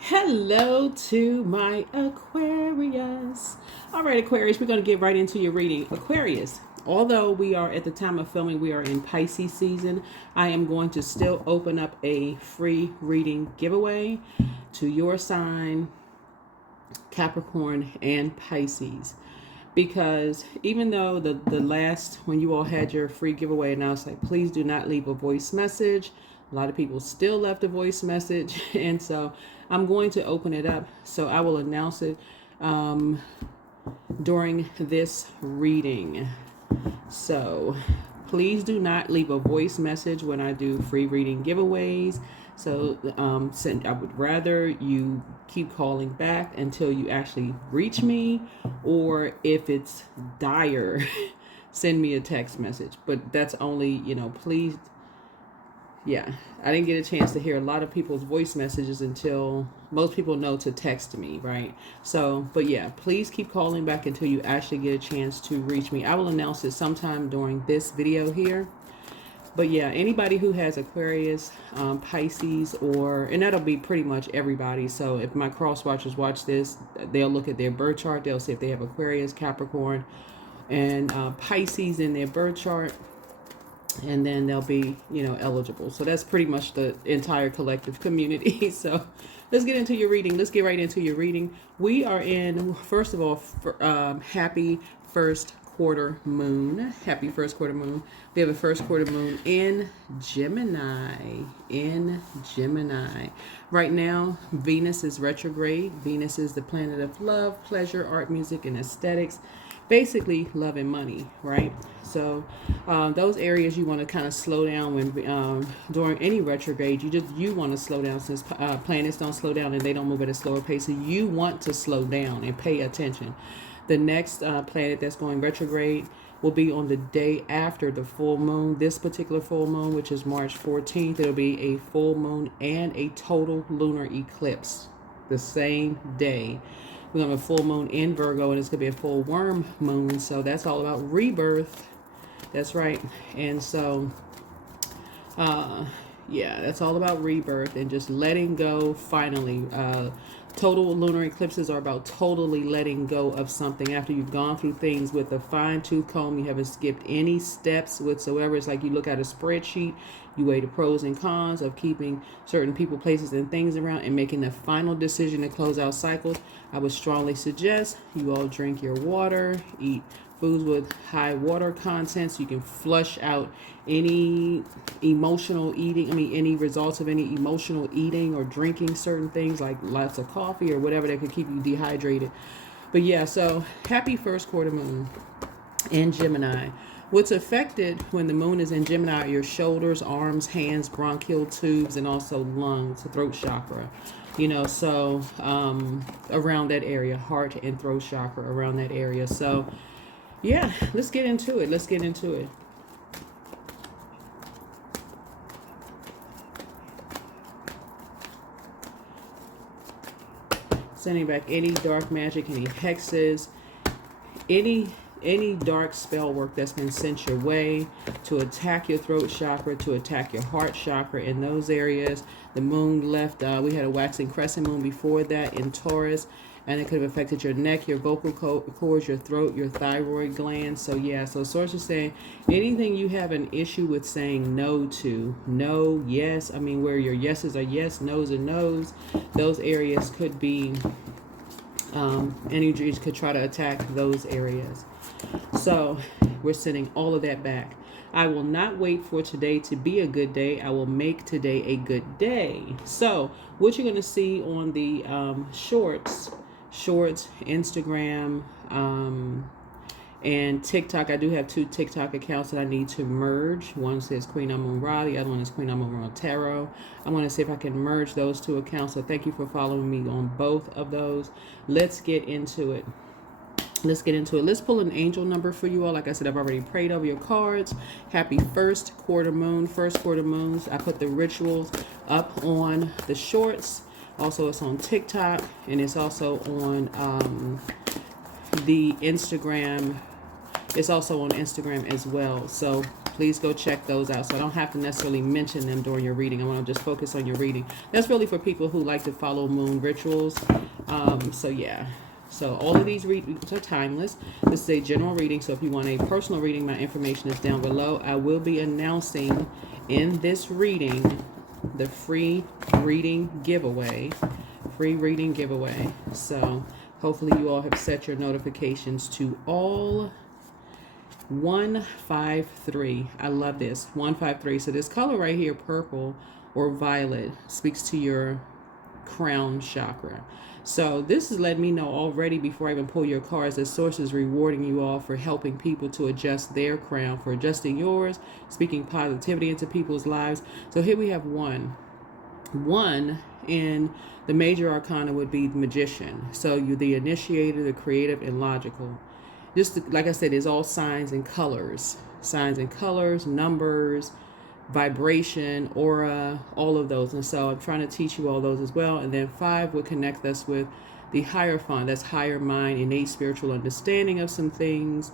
Hello to my Aquarius. All right, Aquarius, we're going to get right into your reading. Aquarius, although we are at the time of filming, we are in Pisces season, I am going to still open up a free reading giveaway to your sign, Capricorn and Pisces. Because even though the last, when you all had your free giveaway announced, like, please do not leave a voice message, a lot of people still left a voice message. And so I'm going to open it up. So I will announce it during this reading. So please do not leave a voice message when I do free reading giveaways. So I would rather you keep calling back until you actually reach me, or if it's dire, send me a text message. But that's only, please. Yeah, I didn't get a chance to hear a lot of people's voice messages until most people know to text me, right? So, but yeah, please keep calling back until you actually get a chance to reach me. I will announce it sometime during this video here. But yeah, anybody who has Aquarius, Pisces, and that'll be pretty much everybody. So if my cross watchers watch this, they'll look at their birth chart. They'll see if they have Aquarius, Capricorn, and Pisces in their birth chart. And then they'll be, eligible. So that's pretty much the entire collective community. So let's get into your reading. Let's get right into your reading. We are in, first of all, happy first quarter moon. Happy first quarter moon. We have a first quarter moon in Gemini. Right now, Venus is retrograde. Venus is the planet of love, pleasure, art, music, and aesthetics. Basically, love and money, right? So those areas you want to kind of slow down when during any retrograde. You want to slow down, since planets don't slow down and they don't move at a slower pace. So you want to slow down and pay attention. The next planet that's going retrograde will be on the day after the full moon. This particular full moon, which is March 14th, it'll be a full moon and a total lunar eclipse the same day. We're going to have a full moon in Virgo, and it's going to be a full worm moon. So that's all about rebirth. That's right. And so, yeah, that's all about rebirth and just letting go finally. Total lunar eclipses are about totally letting go of something after you've gone through things with a fine-tooth comb. You haven't skipped any steps whatsoever. It's like you look at a spreadsheet, you weigh the pros and cons of keeping certain people, places, and things around and making the final decision to close out cycles. I would strongly suggest you all drink your water, eat foods with high water content so you can flush out any emotional eating, any results of any emotional eating or drinking certain things like lots of coffee or whatever that could keep you dehydrated. But yeah, so happy first quarter moon in Gemini. What's affected when the moon is in Gemini are your shoulders, arms, hands, bronchial tubes, and also lungs, throat chakra. So around that area, heart and throat chakra around that area. So yeah, let's get into it. Sending back any dark magic, any hexes, any dark spell work that's been sent your way to attack your throat chakra, to attack your heart chakra in those areas. The moon left, we had a waxing crescent moon before that in Taurus, and it could have affected your neck, your vocal cords, your throat, your thyroid glands. So yeah, so sources saying anything you have an issue with saying no to, no, yes, where your yeses are yes, no's are no's, those areas could be, energies could try to attack those areas. So we're sending all of that back. I will not wait for today to be a good day. I will make today a good day. So what you're going to see on the shorts, Instagram, and TikTok. I do have 2 TikTok accounts that I need to merge. One says QueenAmunRa, the other one is QueenAmunRa Tarot. I want to see if I can merge those 2 accounts. So thank you for following me on both of those. Let's get into it. Let's pull an angel number for you all. Like I said, I've already prayed over your cards. Happy first quarter moon. First quarter moons. I put the rituals up on the shorts. Also, it's on TikTok, and it's also on the Instagram. It's also on Instagram as well. So please go check those out. So I don't have to necessarily mention them during your reading. I want to just focus on your reading. That's really for people who like to follow moon rituals. So yeah. So all of these readings are timeless. This is a general reading. So if you want a personal reading, my information is down below. I will be announcing in this reading the free reading giveaway. Free reading giveaway. So hopefully you all have set your notifications to all. 153. I love this. 153. So this color right here, purple or violet, speaks to your crown chakra. So this is letting me know already before I even pull your cards that source is rewarding you all for helping people to adjust their crown, for adjusting yours, speaking positivity into people's lives. So here we have one. One in the major arcana would be the magician. So you're the initiator, the creative, and logical. Just like I said, it's all signs and colors. Signs and colors, numbers, vibration, aura, all of those. And so I'm trying to teach you all those as well. And then 5 would connect us with the Hierophant. That's higher mind, innate spiritual understanding of some things.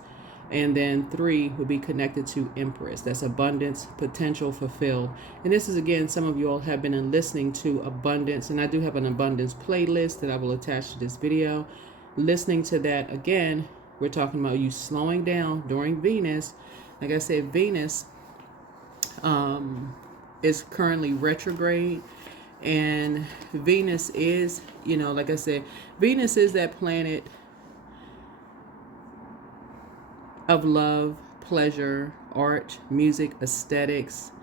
And then 3 would be connected to Empress. That's abundance, potential, fulfilled. And this is, again, some of you all have been listening to abundance. And I do have an abundance playlist that I will attach to this video. Listening to that, again, we're talking about you slowing down during Venus. Like I said, Venus is currently retrograde, and Venus is, like I said, Venus is that planet of love, pleasure, art, music, aesthetics,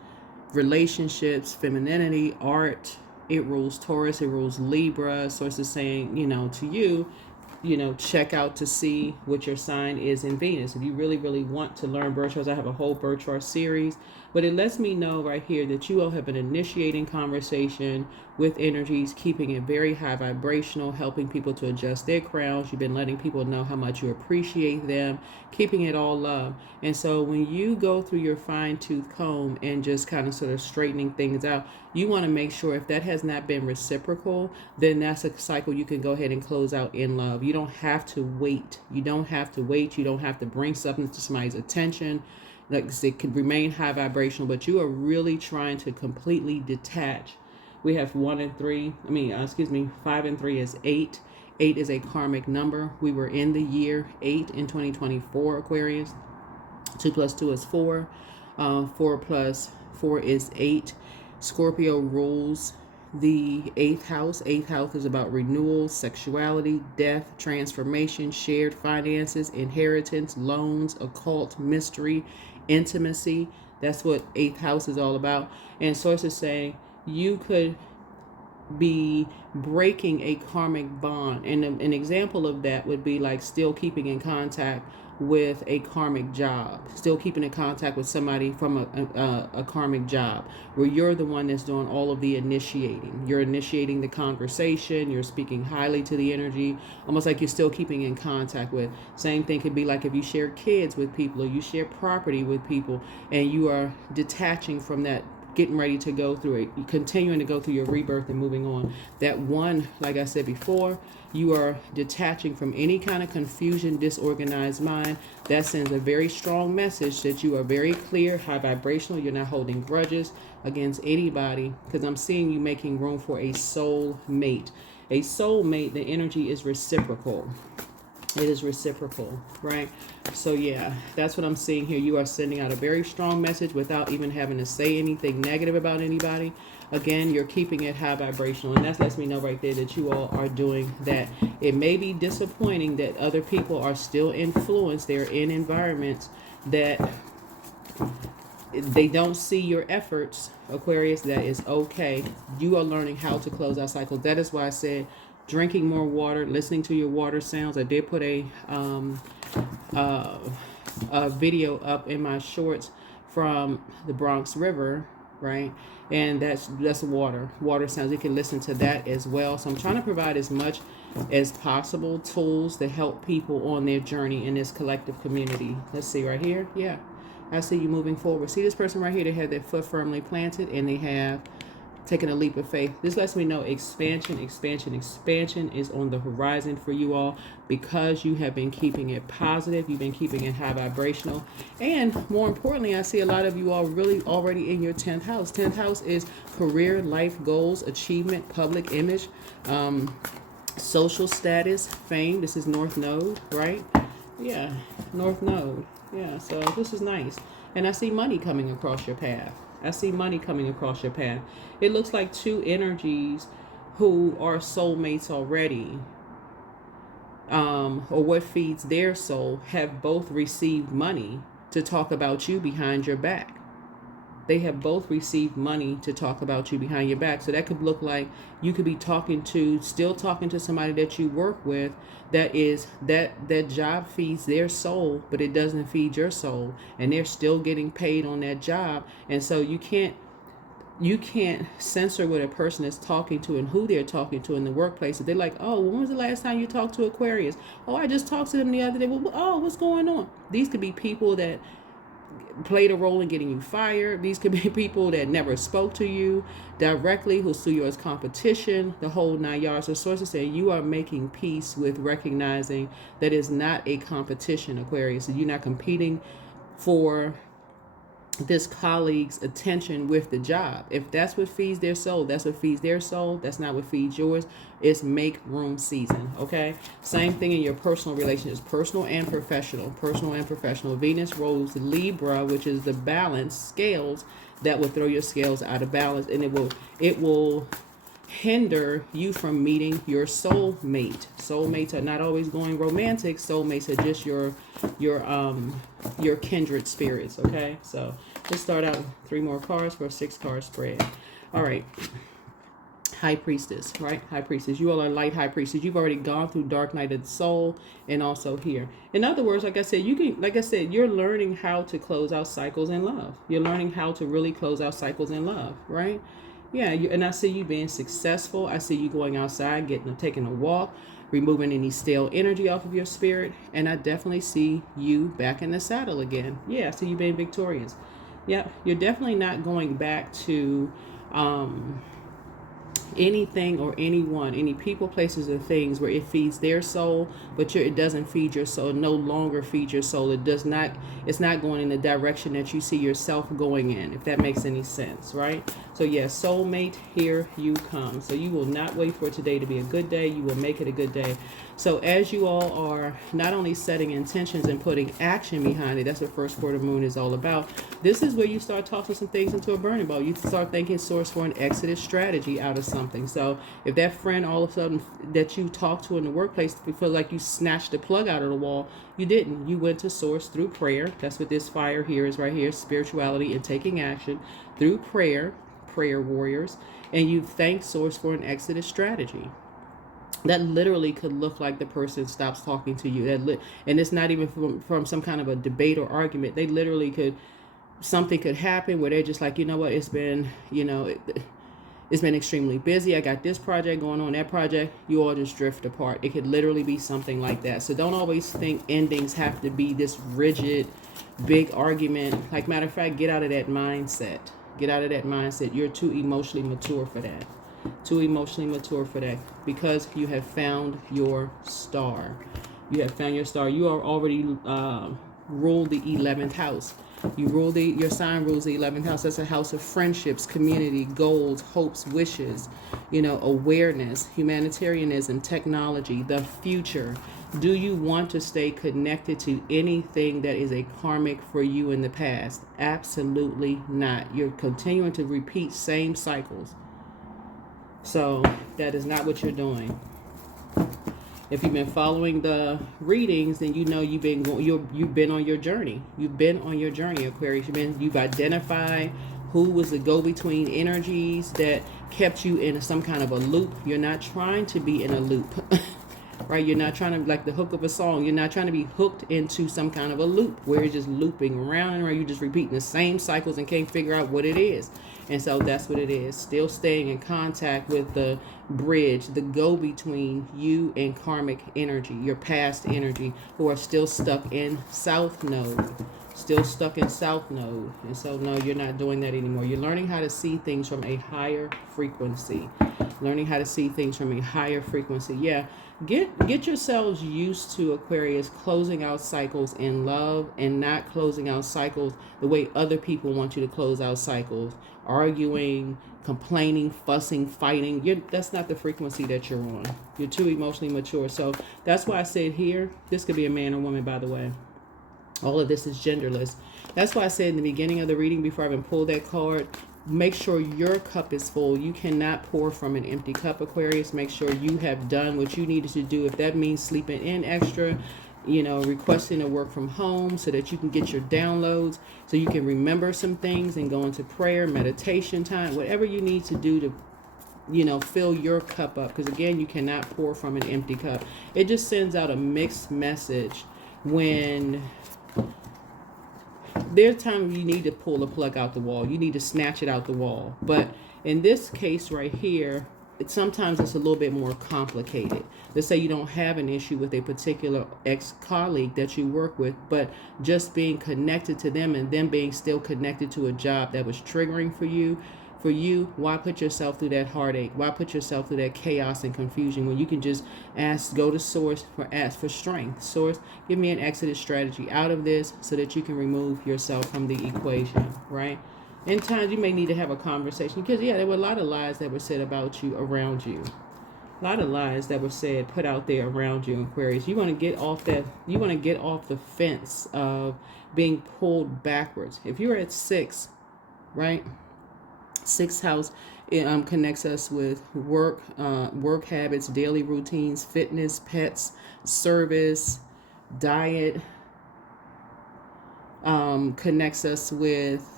relationships, femininity, art. It rules Taurus, it rules Libra. Sources saying, to you, check out to see what your sign is in Venus. If you really, really want to learn birth charts, I have a whole birth chart series. But it lets me know right here that you all have been initiating conversation with energies, keeping it very high vibrational, helping people to adjust their crowns. You've been letting people know how much you appreciate them, keeping it all love. And so when you go through your fine-tooth comb and just kind of sort of straightening things out, you want to make sure if that has not been reciprocal, then that's a cycle you can go ahead and close out in love. You don't have to wait. You don't have to wait. You don't have to bring something to somebody's attention. Like it could remain high vibrational, but you are really trying to completely detach. We have 1 and 3. 5 and 3 is 8. 8 is a karmic number. We were in the year 8 in 2024, Aquarius. 2 plus 2 is 4. 4 plus 4 is 8. Scorpio rules the 8th house. 8th house is about renewal, sexuality, death, transformation, shared finances, inheritance, loans, occult, mystery, intimacy. That's what 8th house is all about. And sources saying you could be breaking a karmic bond. And an example of that would be like still keeping in contact with a karmic job, still keeping in contact with somebody from a karmic job, where you're the one that's doing all of the initiating. You're initiating the conversation, you're speaking highly to the energy, almost like you're still keeping in contact with. Same thing could be like if you share kids with people or you share property with people and you are detaching from that, getting ready to go through it, continuing to go through your rebirth and moving on. That one, like I said before, you are detaching from any kind of confusion, disorganized mind. That sends a very strong message that you are very clear, high vibrational. You're not holding grudges against anybody, because I'm seeing you making room for a soul mate. A soul mate, the energy is reciprocal. It is reciprocal, right? So yeah, that's what I'm seeing here. You are sending out a very strong message without even having to say anything negative about anybody. Again, you're keeping it high vibrational, and that lets me know right there that you all are doing that. It may be disappointing that other people are still influenced. They're in environments that they don't see your efforts, Aquarius. That is okay. You are learning how to close out cycles. That is why I said drinking more water, listening to your water sounds. I did put a video up in my shorts from the Bronx River, right? And that's water sounds. You can listen to that as well. So I'm trying to provide as much as possible tools to help people on their journey in this collective community. Let's see right here. Yeah, I see you moving forward. See this person right here, they have their foot firmly planted and they have taking a leap of faith. This lets me know expansion is on the horizon for you all, because you have been keeping it positive. You've been keeping it high vibrational. And more importantly, I see a lot of you all really already in your 10th house. 10th house is career, life goals, achievement, public image, social status, fame. This is North Node, right? Yeah, North Node. Yeah, so this is nice. And I see money coming across your path. I see money coming across your path. It looks like two energies who are soulmates already, or what feeds their soul, have both received money to talk about you behind your back. They have both received money to talk about you behind your back. So that could look like you could be still talking to somebody that you work with, that job feeds their soul, but it doesn't feed your soul, and they're still getting paid on that job. And so you can't censor what a person is talking to and who they're talking to in the workplace. If they're like, oh, when was the last time you talked to Aquarius? Oh, I just talked to them the other day. Well, oh, what's going on? These could be people that played a role in getting you fired. These could be people that never spoke to you directly, who see you as competition, the whole 9 yards. So sources say you are making peace with recognizing that it's not a competition, Aquarius. You're not competing for this colleague's attention with the job. If that's what feeds their soul, that's what feeds their soul. That's not what feeds yours. It's make room season. Okay. Same thing in your personal relationships, personal and professional. Personal and professional. Venus rules Libra, which is the balance scales that will throw your scales out of balance, and it will hinder you from meeting your soulmate. Soulmates are not always going romantic. Soulmates are just your kindred spirits. Okay, so let's start out with 3 more cards for a 6-card spread. All right, High Priestess, right? High Priestess. You all are light High Priestess. You've already gone through Dark Night of the Soul, and also here. In other words, like I said, you're learning how to close out cycles in love. You're learning how to really close out cycles in love, right? Yeah, and I see you being successful. I see you going outside, taking a walk, removing any stale energy off of your spirit. And I definitely see you back in the saddle again. Yeah, I see you being victorious. Yeah, you're definitely not going back to anything or anyone, any people, places, or things where it feeds their soul, but it doesn't feed your soul. It no longer feeds your soul. It's not going in the direction that you see yourself going in, if that makes any sense, right? So yeah, soulmate, here you come. So you will not wait for today to be a good day. You will make it a good day. So as you all are not only setting intentions and putting action behind it, that's what first quarter moon is all about. This is where you start tossing some things into a burning bowl. You start thinking source for an exodus strategy out of something. So if that friend all of a sudden that you talk to in the workplace feel like you snatched the plug out of the wall, you didn't. You went to source through prayer. That's what this fire here is right here, spirituality and taking action through prayer warriors, and you thank source for an exodus strategy. That literally could look like the person stops talking to you. And it's not even from some kind of a debate or argument. They literally something could happen where they're just like, you know what, it's been extremely busy. I got this project going on, that project. You all just drift apart. It could literally be something like that. So don't always think endings have to be this rigid, big argument. Like, matter of fact, get out of that mindset. Get out of that mindset. You're too emotionally mature for that. Too emotionally mature for that, because you have found your star. You have found your star. You are already ruled the 11th house. Your sign rules the 11th house. That's a house of friendships, community, goals, hopes, wishes, awareness, humanitarianism, technology, the future. Do you want to stay connected to anything that is a karmic for you in the past? Absolutely not. You're continuing to repeat same cycles. So that is not what you're doing. If you've been following the readings, then you've been on your journey. You've been on your journey, Aquarius. You've identified who was the go-between energies that kept you in some kind of a loop. You're not trying to be in a loop, right? You're not trying to, like the hook of a song, you're not trying to be hooked into some kind of a loop where you're just looping around and around. You're just repeating the same cycles and can't figure out what it is. And so that's what it is. Still staying in contact with the bridge, the go-between you and karmic energy, your past energy, who are still stuck in South Node. still stuck in South Node. And so, no, you're not doing that anymore. You're learning how to see things from a higher frequency. Learning how to see things from a higher frequency. Yeah, get yourselves used to, Aquarius, closing out cycles in love and not closing out cycles the way other people want you to close out cycles. Arguing, complaining, fussing, fighting. That's not the frequency that you're on. You're too emotionally mature. So that's why I said here, this could be a man or woman, by the way. All of this is genderless. That's why I said in the beginning of the reading, before I even pulled that card, make sure your cup is full. You cannot pour from an empty cup, Aquarius. Make sure you have done what you needed to do. If that means sleeping in extra, requesting to work from home so that you can get your downloads, so you can remember some things and go into prayer, meditation time, whatever you need to do to fill your cup up. Because again, you cannot pour from an empty cup. It just sends out a mixed message when there's times you need to pull the plug out the wall. You need to snatch it out the wall. But in this case right here, sometimes it's a little bit more complicated. Let's say you don't have an issue with a particular ex-colleague that you work with, but just being connected to them and them being still connected to a job that was triggering for you, why put yourself through that heartache? Why put yourself through that chaos and confusion when you can just go to Source ask for strength? Source, give me an exit strategy out of this so that you can remove yourself from the equation, right? In times you may need to have a conversation because, there were a lot of lies that were said about you, around you. A lot of lies that were said, put out there around you, Aquarius. You want to get off that. You want to get off the fence of being pulled backwards. If you're at 6, right? 6th house, it connects us with work habits, daily routines, fitness, pets, service, diet. Connects us with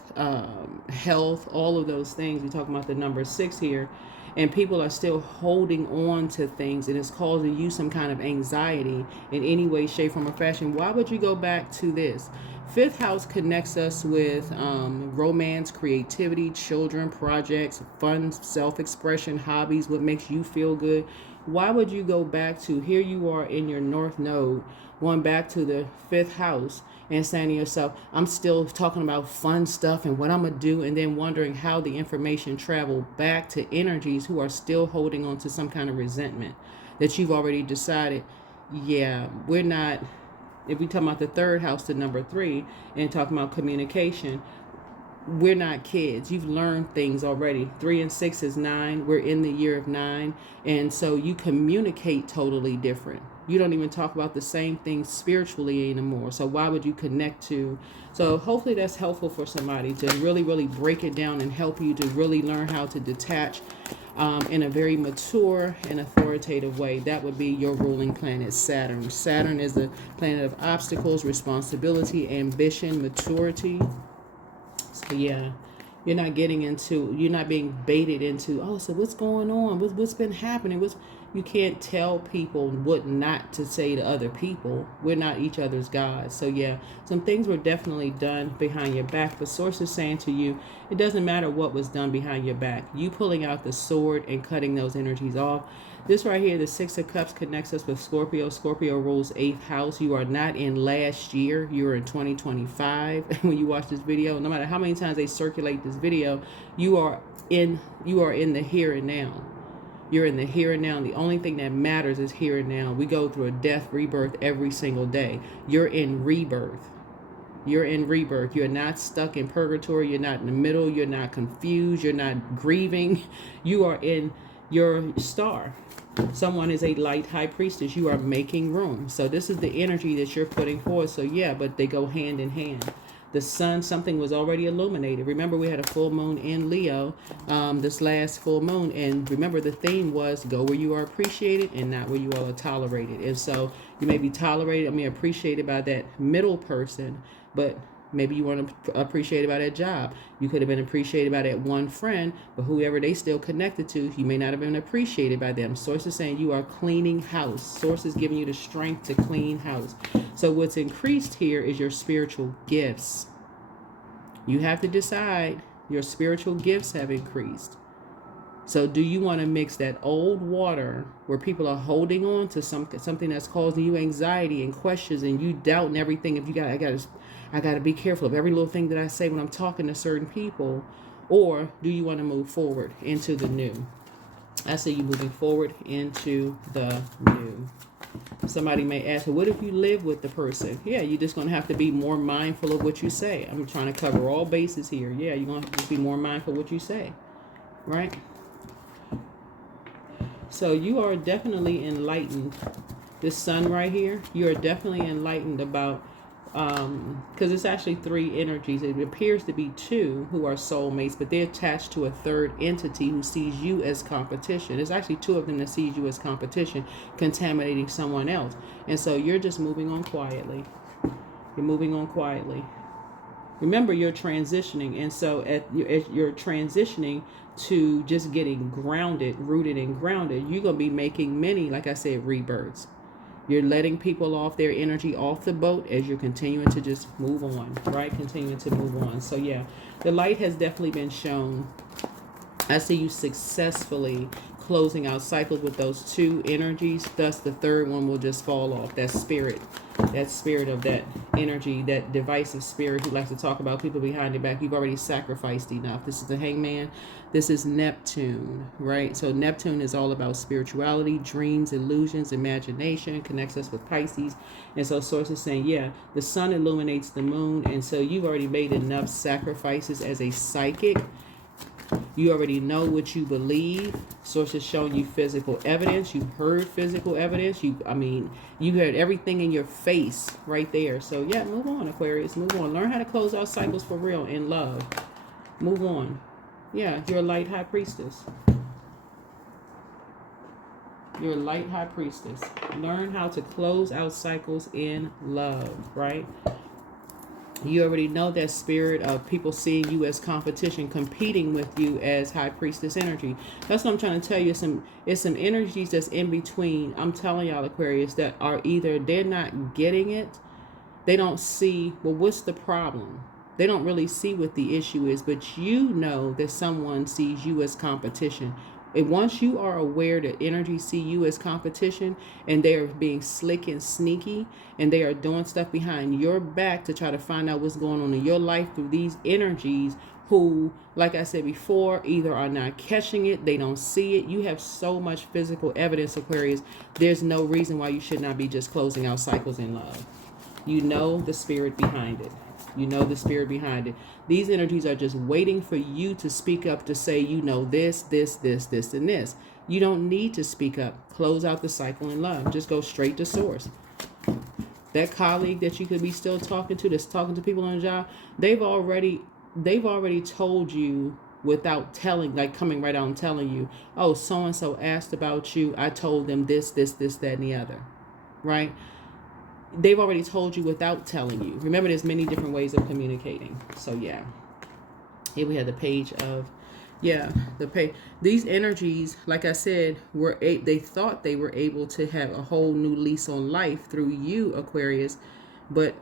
health, all of those things. We're talking about the number 6 here, and people are still holding on to things, and it's causing you some kind of anxiety in any way, shape, form, or fashion. Why would you go back to this? 5th house connects us with romance, creativity, children, projects, fun, self-expression, hobbies, what makes you feel good. Why would you go back to, here you are in your North Node, going back to the 5th house and saying to yourself, I'm still talking about fun stuff and what I'm going to do, and then wondering how the information traveled back to energies who are still holding on to some kind of resentment that you've already decided, we're not. If we talk about the 3rd house, the number 3, and talking about communication, we're not kids. You've learned things already. 3 and 6 is 9. We're in the year of 9. And so you communicate totally different. You don't even talk about the same things spiritually anymore. So why would you connect to? So hopefully that's helpful for somebody to really, really break it down and help you to really learn how to detach in a very mature and authoritative way. That would be your ruling planet, Saturn. Saturn is the planet of obstacles, responsibility, ambition, maturity. So you're not being baited into, so what's going on? What's been happening? You can't tell people what not to say to other people. We're not each other's gods. So some things were definitely done behind your back. But Source is saying to you, it doesn't matter what was done behind your back. You pulling out the sword and cutting those energies off. This right here, the 6 of Cups, connects us with Scorpio. Scorpio rules 8th house. You are not in last year. You are in 2025. When you watch this video, no matter how many times they circulate this video, you are in the here and now. You're in the here and now. The only thing that matters is here and now. We go through a death, rebirth every single day. You're in rebirth. You're in rebirth. You're not stuck in purgatory. You're not in the middle. You're not confused. You're not grieving. You are in your star. Someone is a light high priestess. You are making room. So this is the energy that you're putting forth. So but they go hand in hand. The sun, something was already illuminated. Remember, we had a full moon in Leo this last full moon. And remember, the theme was go where you are appreciated and not where you all are tolerated. And so you may be appreciated by that middle person, but maybe you weren't appreciated by that job. You could have been appreciated by that one friend, but whoever they still connected to, you may not have been appreciated by them. Source is saying you are cleaning house. Source is giving you the strength to clean house. So what's increased here is your spiritual gifts. You have to decide. Your spiritual gifts have increased. So do you want to mix that old water where people are holding on to something that's causing you anxiety and questions and you doubting everything? If you got, I got to be careful of every little thing that I say when I'm talking to certain people, or do you want to move forward into the new? I say you moving forward into the new. Somebody may ask, well, what if you live with the person? Yeah, you're just going to have to be more mindful of what you say. I'm trying to cover all bases here. Yeah, you're going to have to be more mindful of what you say, right? So you are definitely enlightened. This sun right here, you are definitely enlightened about, because it's actually three energies. It appears to be two who are soulmates, but they're attached to a third entity who sees you as competition. There's actually two of them that sees you as competition, contaminating someone else. And so you're just moving on quietly. You're moving on quietly. Remember, you're transitioning, and so as you're transitioning to just getting grounded, rooted and grounded, you're going to be making many, like I said, rebirths. You're letting people off their energy off the boat as you're continuing to just move on, right? Continuing to move on. So yeah, the light has definitely been shown. I see you successfully closing out cycles with those two energies. Thus, the third one will just fall off. That spirit of that energy, that divisive spirit who likes to talk about people behind your back. You've already sacrificed enough. This is the Hangman. This is Neptune, right? So Neptune is all about spirituality, dreams, illusions, imagination. It connects us with Pisces. And so Source is saying, yeah, the sun illuminates the moon. And so you've already made enough sacrifices as a psychic. You already know what you believe. Source is showing you physical evidence. You've heard physical evidence. You heard everything in your face right there. So yeah, move on, Aquarius. Move on. Learn how to close out cycles for real in love. Move on. Yeah, you're a light high priestess. You're a light high priestess. Learn how to close out cycles in love, right? You already know that spirit of people seeing you as competition, competing with you as high priestess energy. That's what I'm trying to tell you. It's some energies that's in between. I'm telling y'all, Aquarius, that are either they're not getting it, they don't see, well, what's the problem? They don't really see what the issue is, but you know that someone sees you as competition. And once you are aware that energy see you as competition and they are being slick and sneaky and they are doing stuff behind your back to try to find out what's going on in your life through these energies who, like I said before, either are not catching it, they don't see it. You have so much physical evidence, Aquarius. There's no reason why you should not be just closing out cycles in love. You know the spirit behind it. You know the spirit behind it. These energies are just waiting for you to speak up to say, you know, this, and this. You don't need to speak up. Close out the cycle in love. Just go straight to source. That colleague that you could be still talking to, that's talking to people on the job, they've already told you without telling, like coming right out and telling you, oh, so-and-so asked about you. I told them this, that, and the other, right? They've already told you without telling you. Remember, there's many different ways of communicating. So yeah, here we have the page of, these energies, like I said, they thought they were able to have a whole new lease on life through you, Aquarius, but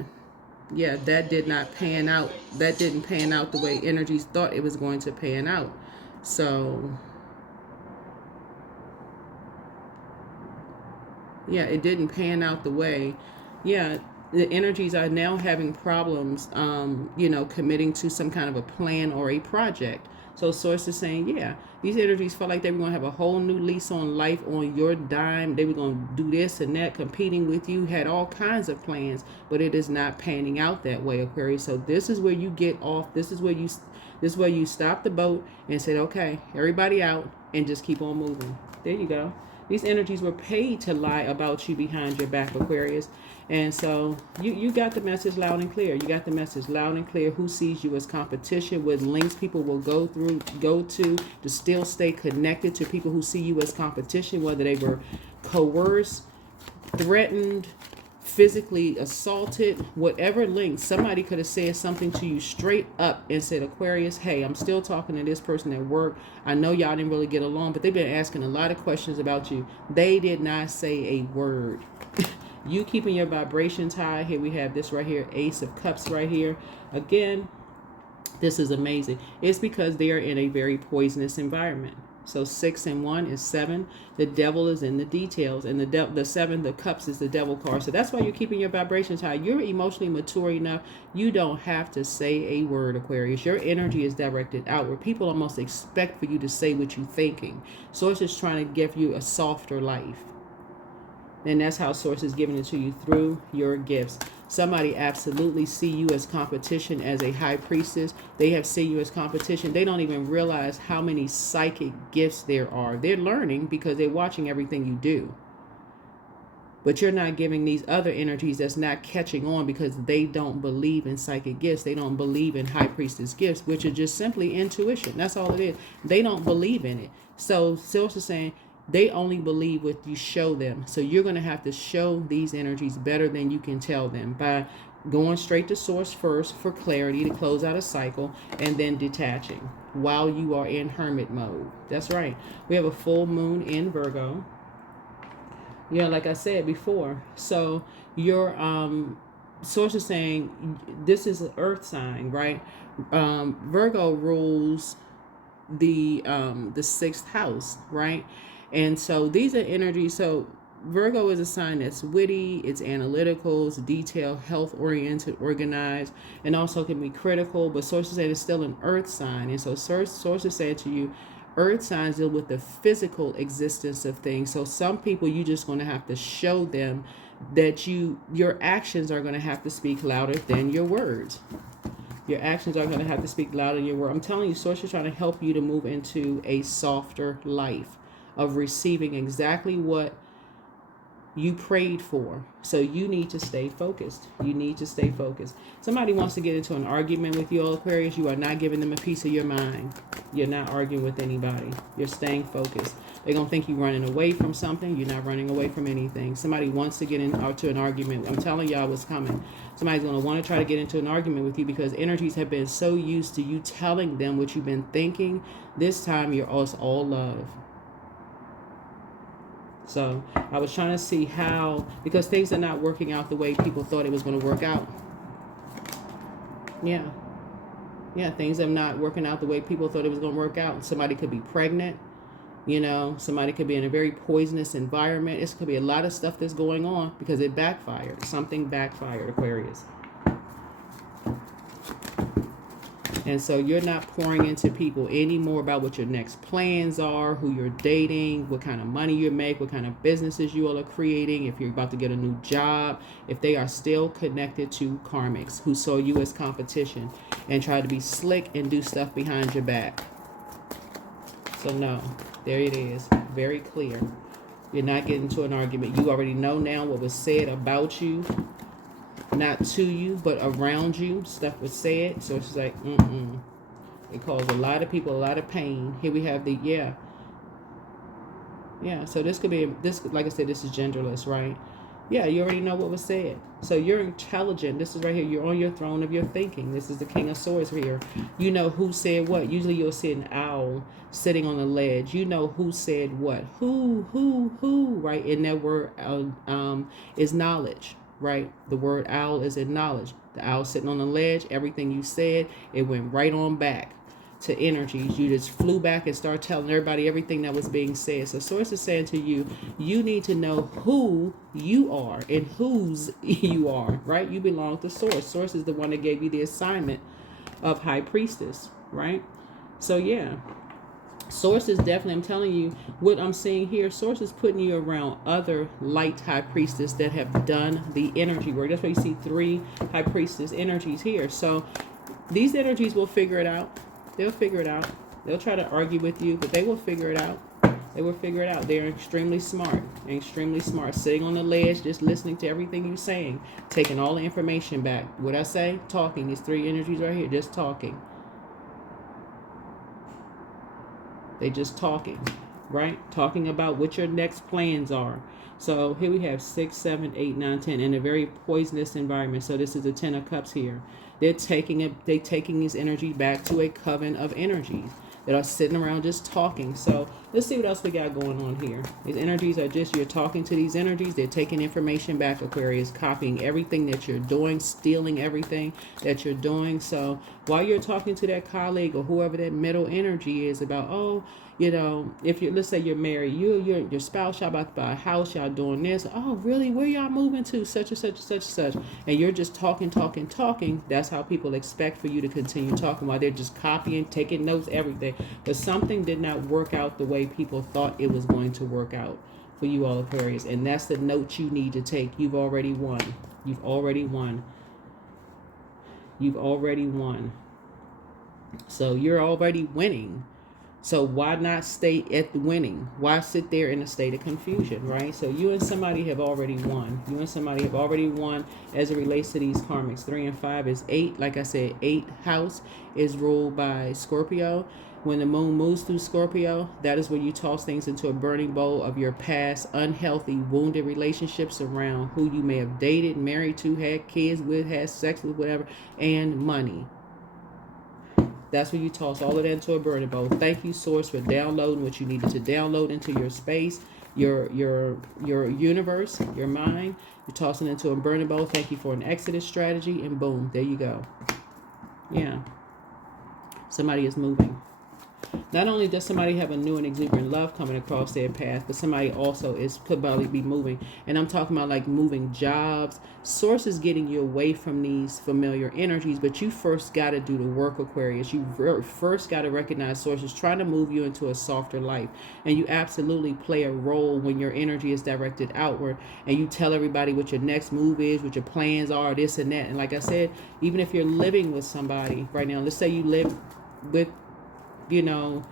yeah, that did not pan out. That didn't pan out the way energies thought it was going to pan out. So yeah, it didn't pan out the way. Yeah, the energies are now having problems, committing to some kind of a plan or a project. So Source is saying, yeah, these energies felt like they were going to have a whole new lease on life on your dime. They were going to do this and that, competing with you, had all kinds of plans, but it is not panning out that way, Aquarius. So this is where you get off. This is where you stop the boat and said, okay, everybody out, and just keep on moving. There you go. These energies were paid to lie about you behind your back, Aquarius. And so you got the message loud and clear. You got the message loud and clear. Who sees you as competition? With links people will go to still stay connected to people who see you as competition, whether they were coerced, threatened, physically assaulted, whatever link. Somebody could have said something to you straight up and said, Aquarius, hey, I'm still talking to this person at work. I know y'all didn't really get along, but they've been asking a lot of questions about you. They did not say a word. You keeping your vibrations high. Here we have this right here, Ace of Cups right here. Again, this is amazing. It's because they are in a very poisonous environment. So 6 and 1 is 7. The devil is in the details, and the 7, the cups, is the devil card. So that's why you're keeping your vibrations high. You're emotionally mature enough. You don't have to say a word, Aquarius. Your energy is directed outward. People almost expect for you to say what you're thinking. Source is trying to give you a softer life. And that's how Source is giving it to you through your gifts. Somebody absolutely see you as competition as a high priestess. They have seen you as competition. They don't even realize how many psychic gifts there are. They're learning because they're watching everything you do. But you're not giving these other energies that's not catching on because they don't believe in psychic gifts. They don't believe in high priestess gifts, which are just simply intuition. That's all it is. They don't believe in it. So Source is saying, they only believe what you show them. So you're going to have to show these energies better than you can tell them by going straight to Source first for clarity to close out a cycle, and then detaching while you are in hermit mode. That's right. We have a full moon in Virgo. Yeah, like I said before. So your Source is saying this is an earth sign, right? Virgo rules the 6th house, right? And so these are energies. So Virgo is a sign that's witty, it's analytical, it's detailed, health oriented, organized, and also can be critical. But Source is saying it's still an earth sign. And so Source is saying to you, earth signs deal with the physical existence of things. So some people, you're just going to have to show them that your actions are going to have to speak louder than your words. Your actions are going to have to speak louder than your word. I'm telling you, Source is trying to help you to move into a softer life of receiving exactly what you prayed for. So you need to stay focused. You need to stay focused. Somebody wants to get into an argument with you, Aquarius. You are not giving them a piece of your mind. You're not arguing with anybody. You're staying focused. They're going to think you're running away from something. You're not running away from anything. Somebody wants to get into an argument. I'm telling y'all what's coming. Somebody's going to want to try to get into an argument with you because energies have been so used to you telling them what you've been thinking. This time you're all love. So I was trying to see how, because things are not working out the way people thought it was going to work out. Yeah, things are not working out the way people thought it was going to work out. Somebody could be pregnant, somebody could be in a very poisonous environment. It could be a lot of stuff that's going on because it backfired. Something backfired, Aquarius. And so you're not pouring into people anymore about what your next plans are, who you're dating, what kind of money you make, what kind of businesses you all are creating, if you're about to get a new job, if they are still connected to karmics who saw you as competition and try to be slick and do stuff behind your back. So no, there it is. Very clear. You're not getting into an argument. You already know now what was said about you. Not to you, but around you. Stuff was said. So it's like, It caused a lot of people a lot of pain. Here we have the, yeah. So this could be, like I said, this is genderless, right? Yeah, you already know what was said. So you're intelligent. This is right here. You're on your throne of your thinking. This is the King of Swords here. You know who said what. Usually you'll see an owl sitting on a ledge. You know who said what. Who, right? And that word is knowledge. Right? The word owl is in knowledge. The owl sitting on the ledge, everything you said, it went right on back to energies. You just flew back and started telling everybody everything that was being said. So Source is saying to you, you need to know who you are and whose you are, right? You belong to Source. Source is the one that gave you the assignment of High Priestess, right? So yeah. Source is definitely, I'm telling you, what I'm seeing here, Source is putting you around other light High Priestess that have done the energy work. That's why you see 3 High Priestess energies here. So these energies will figure it out. They'll figure it out. They'll try to argue with you, but they will figure it out. They will figure it out. They're extremely smart. Sitting on the ledge, just listening to everything you're saying, taking all the information back. What I say? Talking. These 3 energies right here, just talking. They just talking, right? Talking about what your next plans are. So here we have 6, 7, 8, 9, 10 in a very poisonous environment. So this is the 10 of Cups here. They're taking these energies back to a coven of energies that are sitting around just talking. So Let's see what else we got going on here. These energies are just, you're talking to these energies. They're taking information back, Aquarius, copying everything that you're doing, stealing everything that you're doing. So while you're talking to that colleague or whoever that middle energy is about, oh, you know, if you, let's say you're married, your spouse, y'all about to buy a house, y'all doing this. Oh, really? Where y'all moving to? Such and such and such and such. And you're just talking. That's how people expect for you to continue talking while they're just copying, taking notes, everything. But something did not work out the way people thought it was going to work out for you all, Aquarius. And that's the note you need to take. You've already won. You've already won. You've already won. So you're already winning. So why not stay at the winning? Why sit there in a state of confusion, right? So you and somebody have already won. You and somebody have already won as it relates to these karmics. 3 and 5 is 8. Like I said, 8th house is ruled by Scorpio. When the moon moves through Scorpio, that is when you toss things into a burning bowl of your past unhealthy, wounded relationships around who you may have dated, married to, had kids with, had sex with, whatever, and money. That's when you toss all of that into a burning bowl. Thank you, Source, for downloading what you needed to download into your space, your universe, your mind. You're tossing it into a burning bowl. Thank you for an exodus strategy, and boom, there you go. Yeah. Somebody is moving. Not only does somebody have a new and exuberant love coming across their path, but somebody also could probably be moving. And I'm talking about like moving jobs. Source is getting you away from these familiar energies, but you first got to do the work, Aquarius. You first got to recognize Source is trying to move you into a softer life. And you absolutely play a role when your energy is directed outward, and you tell everybody what your next move is, what your plans are, this and that. And like I said, even if you're living with somebody right now, let's say you live with, you know,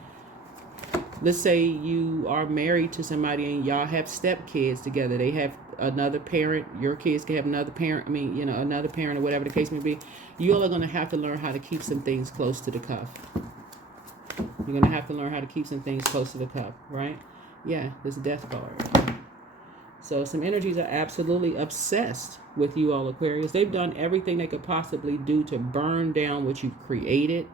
let's say you are married to somebody and y'all have stepkids together. They have another parent. Your kids can have another parent. I mean, you know, another parent or whatever the case may be. You all are going to have to learn how to keep some things close to the cuff. You're going to have to learn how to keep some things close to the cuff, right? Yeah, this death card. So some energies are absolutely obsessed with you all, Aquarius. They've done everything they could possibly do to burn down what you've created.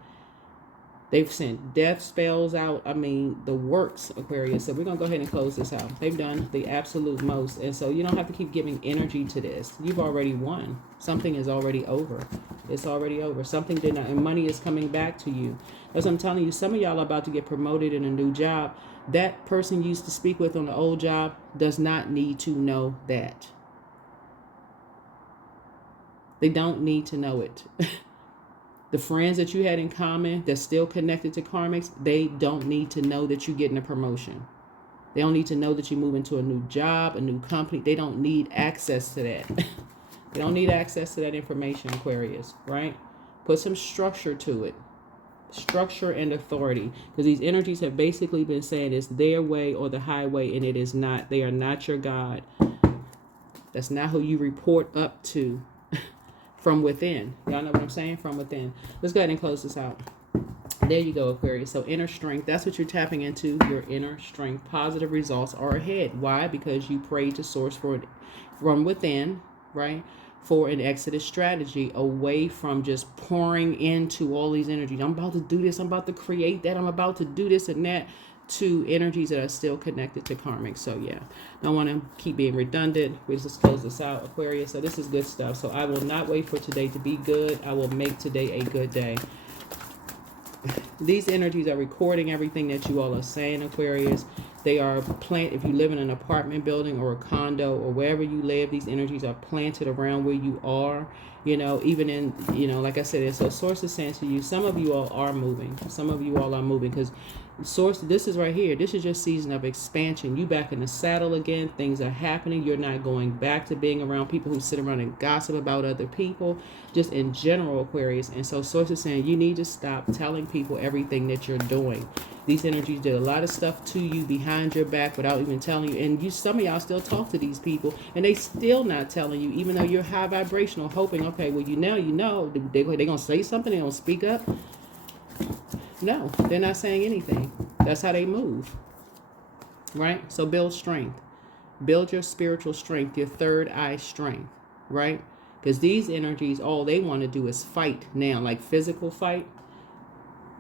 They've sent death spells out. I mean, the works, Aquarius. So we're going to go ahead and close this out. They've done the absolute most. And so you don't have to keep giving energy to this. You've already won. Something is already over. It's already over. Something did not, and money is coming back to you. As I'm telling you, some of y'all are about to get promoted in a new job. That person you used to speak with on the old job does not need to know that. They don't need to know it. The friends that you had in common that's still connected to karmics, they don't need to know that you're getting a promotion. They don't need to know that you move into a new job, a new company. They don't need access to that. They don't need access to that information, Aquarius, right? Put some structure to it. Structure and authority. Because these energies have basically been saying it's their way or the highway, and it is not. They are not your God. That's not who you report up to. From within. Y'all know what I'm saying? From within. Let's go ahead and close this out. There you go, Aquarius. So inner strength, that's what you're tapping into, your inner strength. Positive results are ahead. Why? Because you prayed to Source for it from within, right? For an exodus strategy away from just pouring into all these energies. I'm about to do this. I'm about to create that. I'm about to do this and that, to energies that are still connected to karmic. So yeah, don't want to keep being redundant. We just close this out, Aquarius. So this is good stuff. So I will not wait for today to be good. I will make today a good day. These energies are recording everything that you all are saying, Aquarius. They are if you live in an apartment building or a condo or wherever you live, these energies are planted around where you are. You know, even in, you know, like I said, so Source is saying to you, some of you all are moving. Some of you all are moving because Source, this is right here. This is your season of expansion. You back in the saddle again. Things are happening. You're not going back to being around people who sit around and gossip about other people, just in general, Aquarius. And so Source is saying you need to stop telling people everything that you're doing. These energies did a lot of stuff to you behind your back without even telling you. And some of y'all still talk to these people and they still not telling you, even though you're high vibrational, hoping, okay, well, you know, they're going to say something. They don't speak up. No, they're not saying anything. That's how they move. Right? So build strength. Build your spiritual strength, your third eye strength. Right? Because these energies, all they want to do is fight now, like physical fight.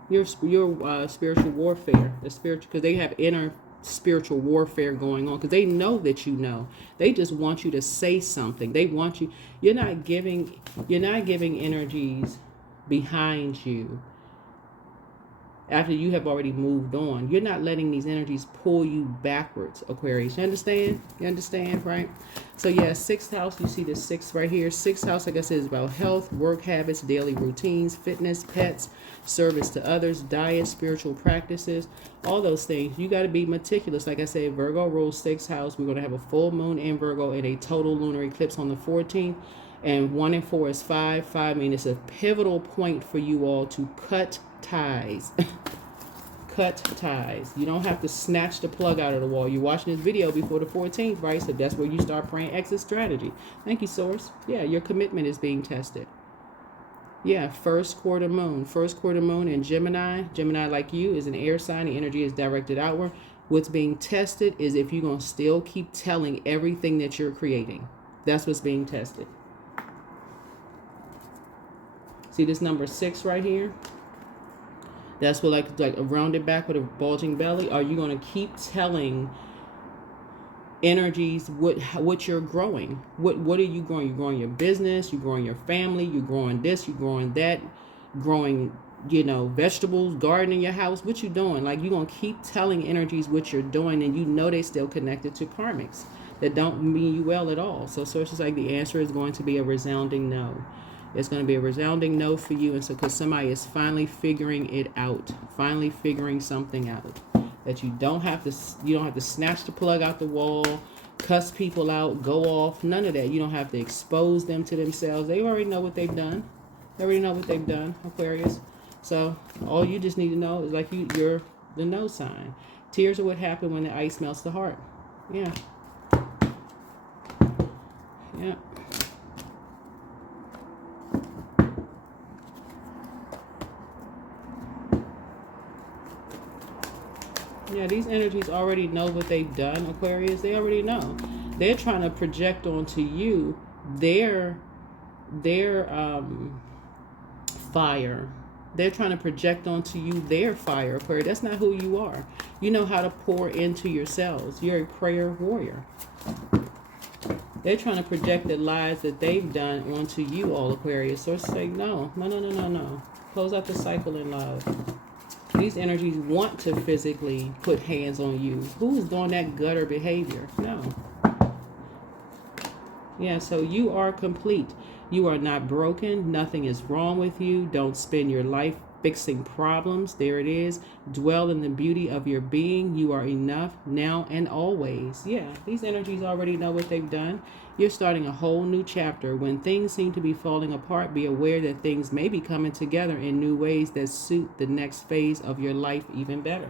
Your spiritual warfare, the spiritual, because they have inner spiritual warfare going on, because they know that you know. They just want you to say something. They want you. You're not giving energies behind you after you have already moved on. You're not letting these energies pull you backwards, Aquarius. You understand? You understand, right? So yeah, sixth house, you see the sixth right here. Sixth house, like I said, is about health, work habits, daily routines, fitness, pets, service to others, diet, spiritual practices, all those things. You got to be meticulous. Like I said, Virgo rules sixth house. We're going to have a full moon in Virgo and a total lunar eclipse on the 14th. And 1 and 4 is 5. 5 means it's a pivotal point for you all to cut ties. Cut ties. You don't have to snatch the plug out of the wall. You're watching this video before the 14th, right? So that's where you start praying exit strategy. Thank you, Source. Yeah, your commitment is being tested. Yeah, first quarter moon. First quarter moon in Gemini. Gemini, like you, is an air sign. The energy is directed outward. What's being tested is if you're going to still keep telling everything that you're creating. That's what's being tested. See this number 6 right here? That's what like a rounded back with a bulging belly. Are you going to keep telling energies what you're growing? What are you growing? You're growing your business, you're growing your family, you're growing this, you're growing that, growing, vegetables, gardening your house. What you doing? Like, you're going to keep telling energies what you're doing, and you know they still connected to karmics that don't mean you well at all. So sources like the answer is going to be a resounding no. It's going to be a resounding no for you. And so because somebody is finally figuring it out, finally figuring something out, that you don't have to snatch the plug out the wall, cuss people out, go off, none of that. You don't have to expose them to themselves. They already know what they've done. They already know what they've done, Aquarius. So all you just need to know is like you're the no sign. Tears are what happen when the ice melts the heart. Yeah. Yeah. Yeah, these energies already know what they've done, Aquarius. They already know. They're trying to project onto you their fire. They're trying to project onto you their fire, Aquarius. That's not who you are. You know how to pour into yourselves. You're a prayer warrior. They're trying to project the lies that they've done onto you all, Aquarius. So it's like, no. Close out the cycle in love. These energies want to physically put hands on you. Who is doing that gutter behavior? No. Yeah, so you are complete. You are not broken. Nothing is wrong with you. Don't spend your life fixing problems. There it is. Dwell in the beauty of your being. You are enough now and always. Yeah, these energies already know what they've done. You're starting a whole new chapter. When things seem to be falling apart, be aware that things may be coming together in new ways that suit the next phase of your life even better.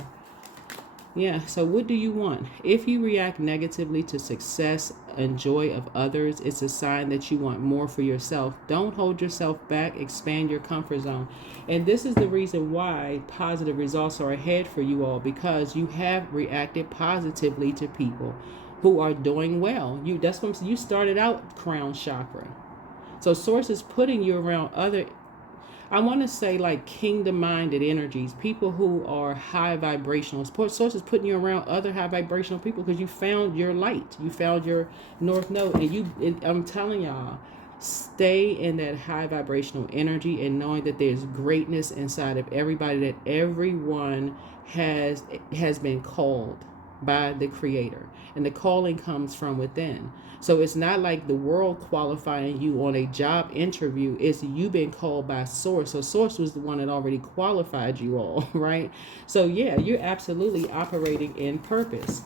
Yeah, so what do you want? If you react negatively to success and joy of others, it's a sign that you want more for yourself. Don't hold yourself back. Expand your comfort zone. And this is the reason why positive results are ahead for you all, because you have reacted positively to people who are doing well. That's when you started out crown chakra. So source is putting you around other, I want to say, like kingdom-minded energies, people who are high vibrational. Source is putting you around other high vibrational people because you found your light. You found your north node. And I'm telling y'all, stay in that high vibrational energy and knowing that there's greatness inside of everybody, that everyone has been called by the Creator. And the calling comes from within. So it's not like the world qualifying you on a job interview. It's you been called by Source. So Source was the one that already qualified you all, right? So yeah, you're absolutely operating in purpose.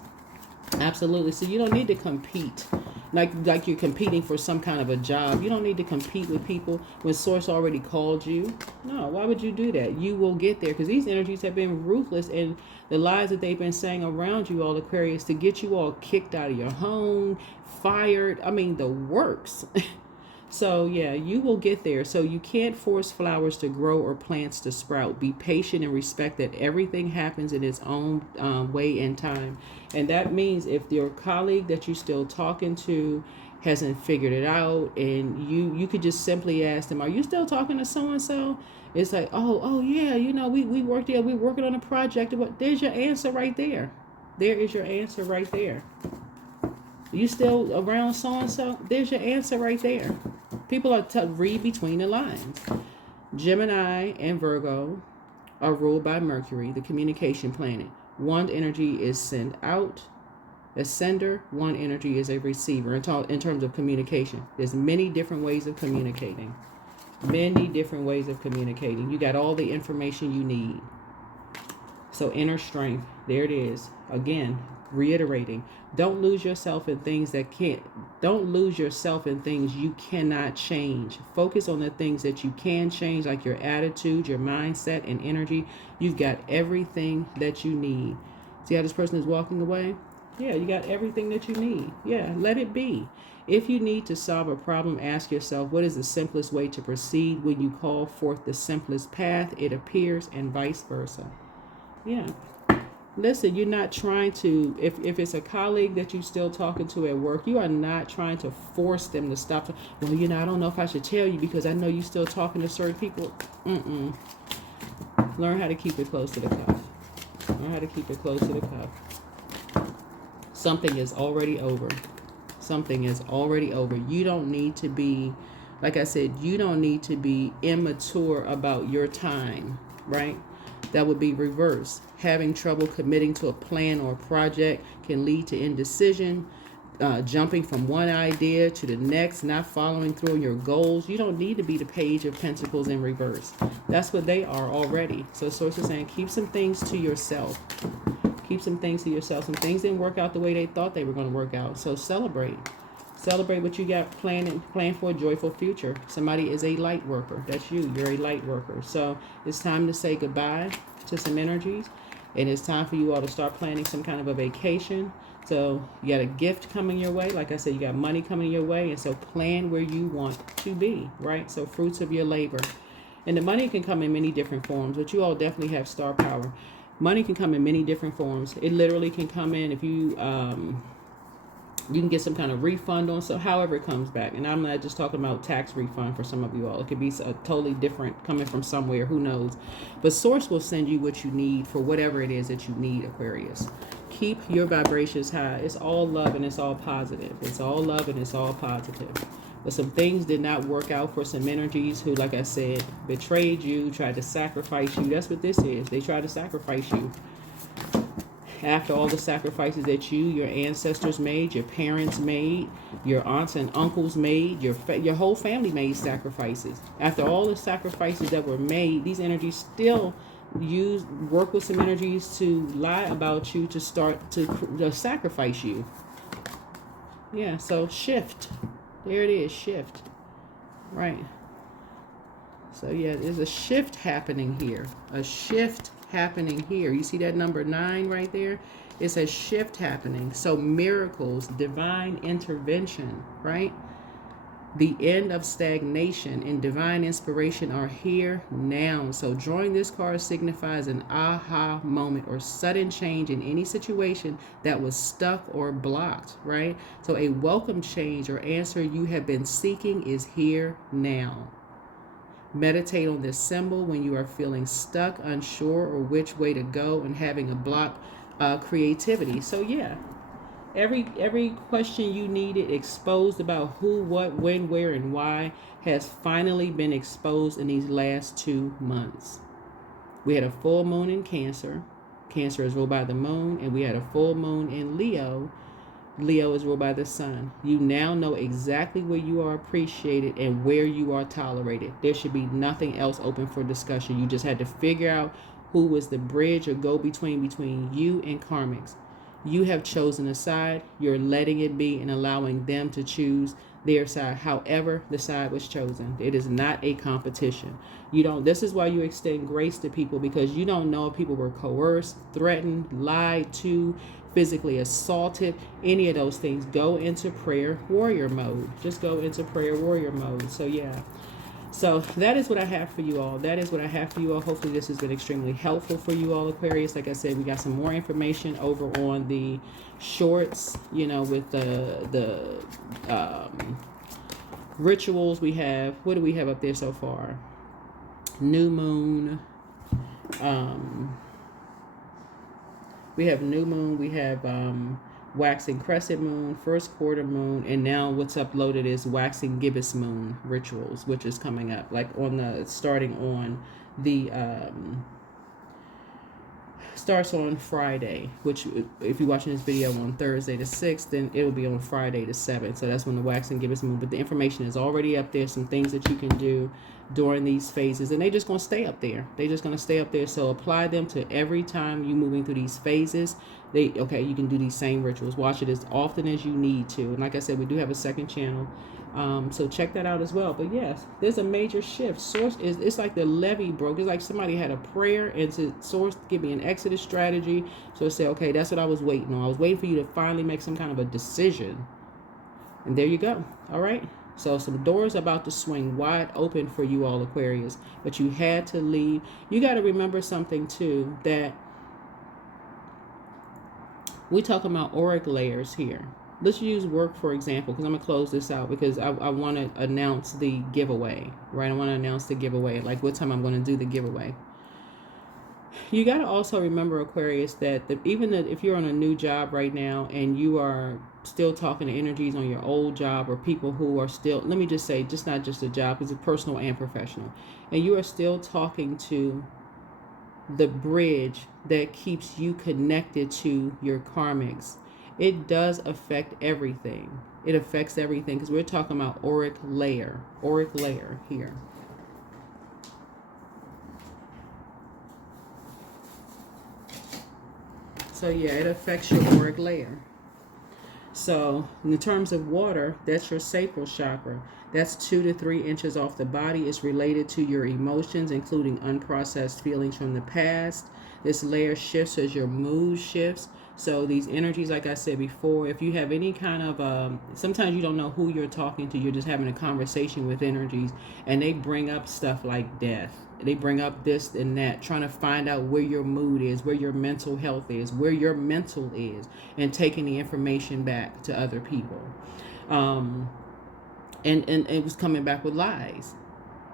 Absolutely. So you don't need to compete like you're competing for some kind of a job. You don't need to compete with people when Source already called you. No, why would you do that? You will get there because these energies have been ruthless, and the lies that they've been saying around you all, Aquarius, to get you all kicked out of your home, fired. I mean, the works. So, yeah, you will get there. So, you can't force flowers to grow or plants to sprout. Be patient and respect that everything happens in its own way and time. And that means if your colleague that you're still talking to hasn't figured it out, and you could just simply ask them, are you still talking to so and so? It's like, oh yeah, we worked there, we're working on a project. But there's your answer right there. There is your answer right there. You still around so and so? There's your answer right there. People are read between the lines. Gemini and Virgo are ruled by Mercury, the communication planet. One energy is sent out, a sender. One energy is a receiver. In terms of communication, there's many different ways of communicating. Many different ways of communicating. You got all the information you need. So inner strength, there it is. Again, reiterating, don't lose yourself in things you cannot change. Focus on the things that you can change, like your attitude, your mindset, and energy. You've got everything that you need. See how this person is walking away? Yeah, you got everything that you need. Yeah, let it be. If you need to solve a problem, ask yourself, what is the simplest way to proceed? When you call forth the simplest path, it appears, and vice versa. Yeah. Listen, you're not trying to, if it's a colleague that you're still talking to at work, you are not trying to force them to stop. Well, I don't know if I should tell you because I know you're still talking to certain people. Learn how to keep it close to the cuff. Learn how to keep it close to the cuff. Something is already over. Something is already over. You don't need to be, like I said, you don't need to be immature about your time, right? That would be reversed. Having trouble committing to a plan or a project can lead to indecision, jumping from one idea to the next, not following through on your goals. You don't need to be the Page of Pentacles in reverse. That's what they are already. So Source is saying, keep some things to yourself. Keep some things to yourself. Some things didn't work out the way they thought they were going to work out. So celebrate. Celebrate what you got planned for a joyful future. Somebody is a light worker. That's you. You're a light worker. So it's time to say goodbye to some energies. And it's time for you all to start planning some kind of a vacation. So you got a gift coming your way. Like I said, you got money coming your way. And so plan where you want to be, right? So fruits of your labor. And the money can come in many different forms, but you all definitely have star power. Money can come in many different forms. It literally can come in if you you can get some kind of refund on, so however it comes back. And I'm not just talking about tax refund for some of you all. It could be a totally different coming from somewhere, who knows. But Source will send you what you need for whatever it is that you need, Aquarius. Keep your vibrations high. It's all love and it's all positive. It's all love and it's all positive. But some things did not work out for some energies who, like I said, betrayed you, tried to sacrifice you. That's what this is. They tried to sacrifice you. After all the sacrifices that your ancestors made, your parents made, your aunts and uncles made, your whole family made sacrifices. After all the sacrifices that were made, these energies still work with some energies to lie about you, to start to sacrifice you. Yeah, so shift. There it is, shift. Right. So yeah, there's a shift happening here. A shift happening here. You see that number 9 right there? It's a shift happening. So miracles, divine intervention, right? The end of stagnation and divine inspiration are here now. So drawing this card signifies an aha moment or sudden change in any situation that was stuck or blocked, right? So a welcome change or answer you have been seeking is here now. Meditate on this symbol when you are feeling stuck, unsure, or which way to go and having a block creativity. So yeah, every question you needed exposed about who, what, when, where, and why has finally been exposed in these last 2 months. We had a full moon in Cancer. Cancer is ruled by the moon, and we had a full moon in Leo. Leo is ruled by the sun. You now know exactly where you are appreciated and where you are tolerated. There should be nothing else open for discussion. You just had to figure out who was the bridge or go-between between you and karmics. You have chosen a side. You're letting it be and allowing them to choose their side. However, the side was chosen. It is not a competition. This is why you extend grace to people, because you don't know if people were coerced, threatened, lied to, physically assaulted, any of those things, go into prayer warrior mode. Just go into prayer warrior mode. So yeah. So that is what I have for you all. That is what I have for you all. Hopefully this has been extremely helpful for you all, Aquarius. Like I said, we got some more information over on the shorts, you know, with the rituals we have. What do we have up there so far? New moon. We have new moon. We have waxing crescent moon, first quarter moon, and now what's uploaded is waxing gibbous moon rituals, which is coming up, like on the starting on the starts on Friday, which if you're watching this video on Thursday the 6th, then it will be on Friday the 7th. So that's when the waxing gibbous moon. But the information is already up there. Some things that you can do during these phases, and they're just going to stay up there. They're just going to stay up there. So apply them to every time you're moving through these phases. Okay, you can do these same rituals. Watch it as often as you need to. And like I said, we do have a second channel. So check that out as well. But yes, there's a major shift. Source is, it's like the levee broke. It's like somebody had a prayer and to Source give me an exodus strategy. So it said, okay, that's what I was waiting on. I was waiting for you to finally make some kind of a decision. And there you go. All right. So some doors about to swing wide open for you all, Aquarius. But you had to leave. You got to remember something too, that we talk about auric layers here. Let's use work for example, because I'm going to close this out because I want to announce the giveaway, right? I want to announce the giveaway, like what time I'm going to do the giveaway. You got to also remember, Aquarius, that even if you're on a new job right now and you are still talking to energies on your old job, or people who are still, let me just say, just not just a job, it's a personal and professional, and you are still talking to the bridge that keeps you connected to your karmics, it does affect everything. It affects everything because we're talking about auric layer here. So yeah, it affects your auric layer. So in terms of water, that's your sacral chakra. That's 2 to 3 inches off the body. It's related to your emotions, including unprocessed feelings from the past. This layer shifts as your mood shifts. So these energies, like I said before, if you have any kind of, sometimes you don't know who you're talking to, you're just having a conversation with energies, and they bring up stuff like death. They bring up this and that, trying to find out where your mood is, where your mental health is, where your mental is, and taking the information back to other people. And it was coming back with lies.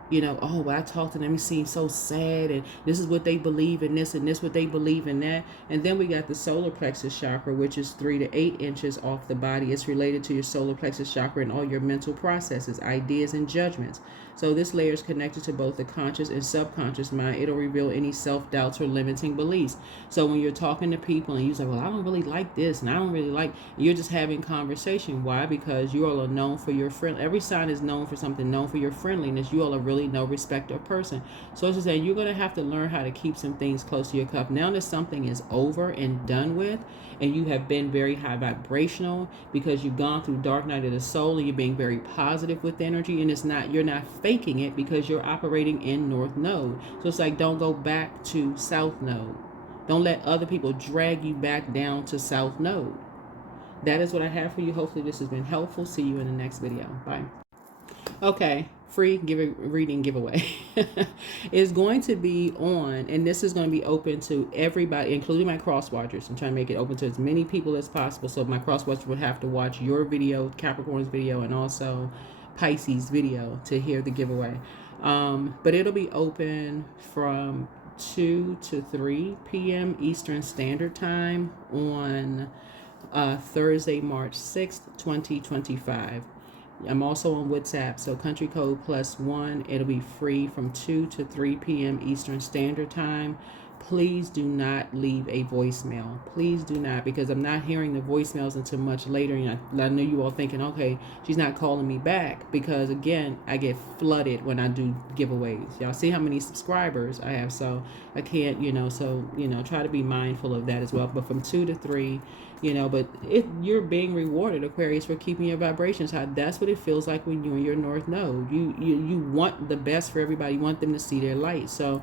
You know, oh, well, I talked to them, he seemed so sad, and this is what they believe in this, and this what they believe in that. And then we got the solar plexus chakra, which is 3 to 8 inches off the body. It's related to your solar plexus chakra and all your mental processes, ideas, and judgments. So this layer is connected to both the conscious and subconscious mind. It'll reveal any self-doubts or limiting beliefs. So when you're talking to people and you're like, well, I don't really like this, and I don't really like, you're just having conversation. Why? Because you all are known for your friend. Every sign is known for something, known for your friendliness. You all are really no respecter of person. So it's just saying you're going to have to learn how to keep some things close to your cup. Now that something is over and done with, and you have been very high vibrational because you've gone through dark night of the soul and you're being very positive with energy, and it's not, you're not faking it because you're operating in North Node. So it's like, don't go back to South Node. Don't let other people drag you back down to South Node. That is what I have for you. Hopefully this has been helpful. See you in the next video. Bye. Okay, free reading giveaway is going to be on, and this is going to be open to everybody, including my cross watchers. I'm trying to make it open to as many people as possible. So my cross watchers would have to watch your video, Capricorn's video, and also Pisces video to hear the giveaway. But it'll be open from 2 to 3 p.m. Eastern Standard Time on Thursday, March 6th, 2025. I'm also on WhatsApp, so country code +1. It'll be free from 2 to 3 p.m. Eastern Standard Time. Please do not leave a voicemail. Please do not, because I'm not hearing the voicemails until much later. And I know you all thinking, okay, she's not calling me back, because again, I get flooded when I do giveaways. Y'all see how many subscribers I have, so I can't, try to be mindful of that as well. But from 2 to 3, but you're being rewarded, Aquarius, for keeping your vibrations high. That's what it feels like when you're in your North Node. You want the best for everybody. You want them to see their light. So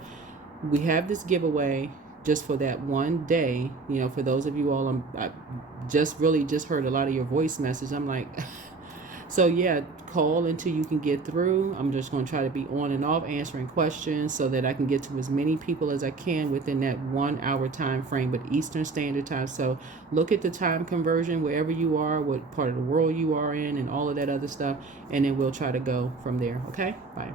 we have this giveaway. just for that one day. You know, for those of you all, I just really just heard a lot of your voice message. I'm like, so yeah, call until you can get through. I'm just going to try to be on and off answering questions so that I can get to as many people as I can within that 1 hour time frame, but Eastern Standard Time. So look at the time conversion wherever you are, what part of the world you are in, and all of that other stuff, and then we'll try to go from there. Okay, bye.